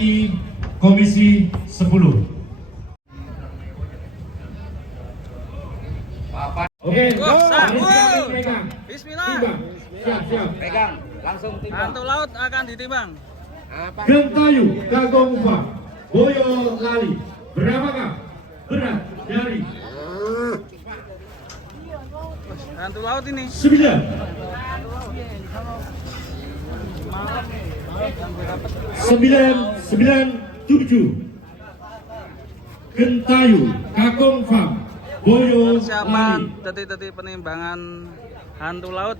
RI Komisi 10. Oke, pegang. Bismillah. Siap. Pegang, langsung timbang. Hantu laut akan ditimbang. Gentayu, Kagong Farm, Boyolali. Berapakah berat dari Hantu laut ini. 9? 997. Gentayu, Kagong Farm, Boyolali. Siapa detik-detik penimbangan hantu laut?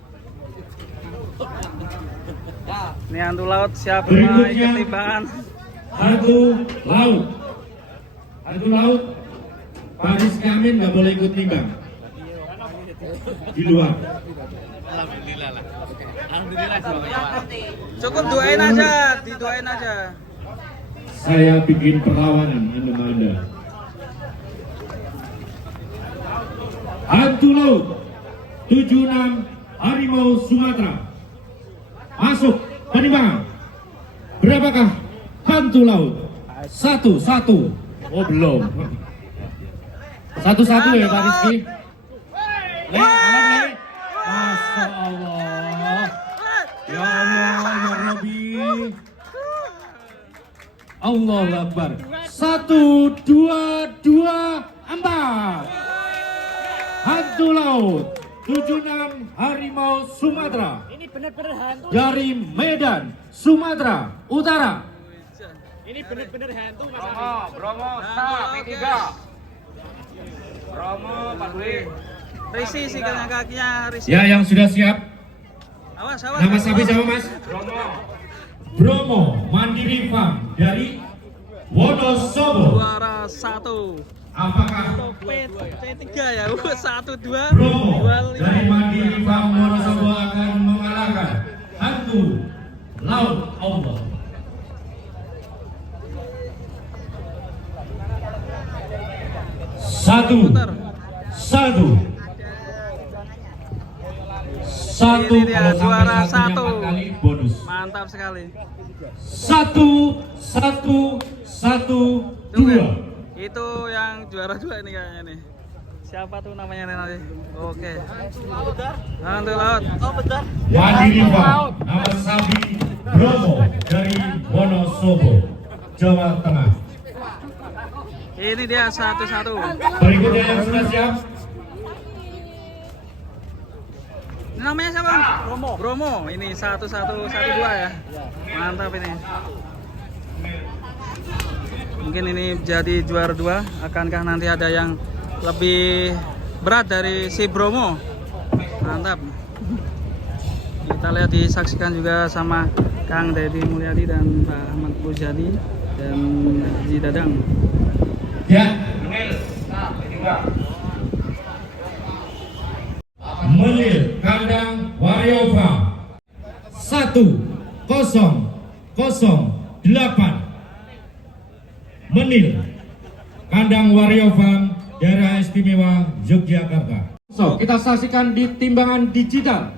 Ini hantu laut siapa ikut timbangan? Hantu laut. Hantu laut. Pak Rizky Amin nggak boleh ikut timbang. Di luar. Alhamdulillah lah. Alhamdulillah. Cukup doain aja, didoain aja. Saya bikin perlawanan Anda. Hantu laut 76 harimau Sumatera masuk penimbangan. Berapakah hantu laut? 1-1. Oh belum. 1-1 ya Pak Rizky. Le. Masya Allah. Ya Allah ya Rabbi. Allahu Akbar. 1, 2, 4. Hantu laut 76 harimau Sumatera. Ini benar-benar hantu. Dari Medan, Sumatera Utara. Ini benar-benar hantu Mas. Bromo, P3. Bromo, Pak Dwi. Risi sih kakinya Risi. Ya, yang sudah siap. Awas. Nama sapi siapa Mas? Bromo Mandiri Farm dari Wonosobo. Juara 1. Apakah P3 ya, 1, 2, Bromo 2, dari 5. Mandiri Farm Wonosobo akan mengalahkan hantu laut Allah? Satu. Ini dia, Kalau sampai juara satunya 1. 4 kali bonus. Mantap sekali. 1, 2. Itu yang juara 2 ini kayaknya nih. Siapa tuh namanya nih nanti? Oke. Hantu laut. Oh betul. Mandiri Farm, nama sapi Bromo dari Wonosobo, Jawa Tengah. Ini dia 1-1. Berikutnya yang sudah siap. Ini namanya siapa? Bromo. Ini 1-1-1-2 ya. Mantap ini. Mungkin ini jadi juara 2. Akankah nanti ada yang lebih berat dari si Bromo? Mantap. Kita lihat disaksikan juga sama Kang Deddy Mulyadi dan Pak Ahmad Bujadi dan Haji Dadang. Ya. Menil kandang Wario Farm 1008. Menil kandang Wario Farm daerah istimewa Yogyakarta. Kita saksikan di timbangan digital.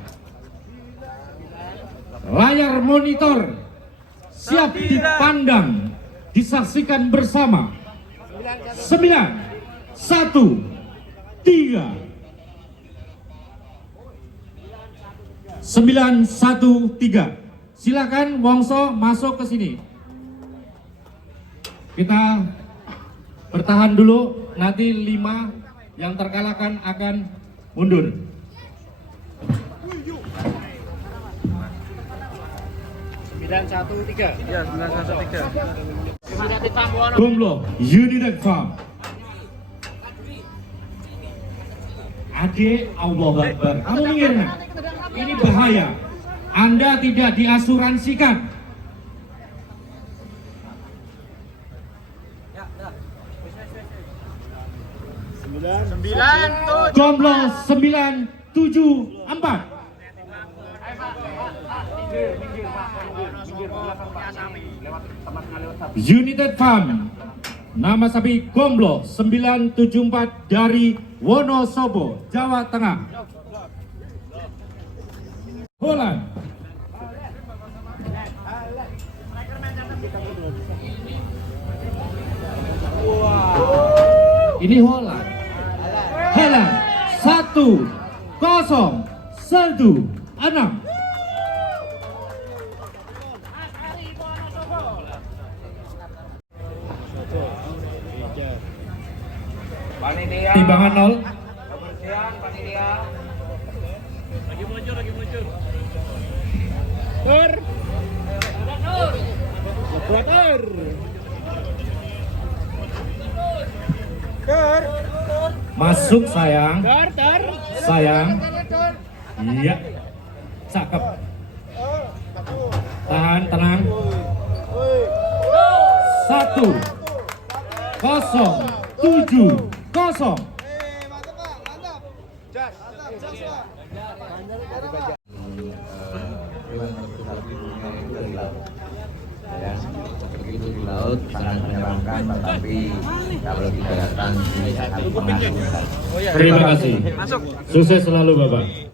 Layar monitor siap dipandang, disaksikan bersama. 913. Silakan Wongso masuk ke sini. Kita bertahan dulu, nanti 5 yang terkalahkan akan mundur. Ya, 913. Gomblo United Farm. Adik, Allah Akbar. Kamu minggir, nak. Ini bahaya. Anda tidak diasuransikan. Gomblo 974. United Farm, nama sapi Gomblo 974 dari Wonosobo, Jawa Tengah. Holland. Ini Holland. Holland 1-0 serdu 6. Timbangan 0. Lagi muncul, lagi muncul. Tur. Tur. Masuk sayang. Tur. Sayang. Iya. Cakep. Tahan, tenang. 1-0-7-0. Begitu di laut sangat menyeramkan, tetapi kalau di daratan ini sangat menakutkan. Terima kasih. Masuk. Sukses selalu Bapak.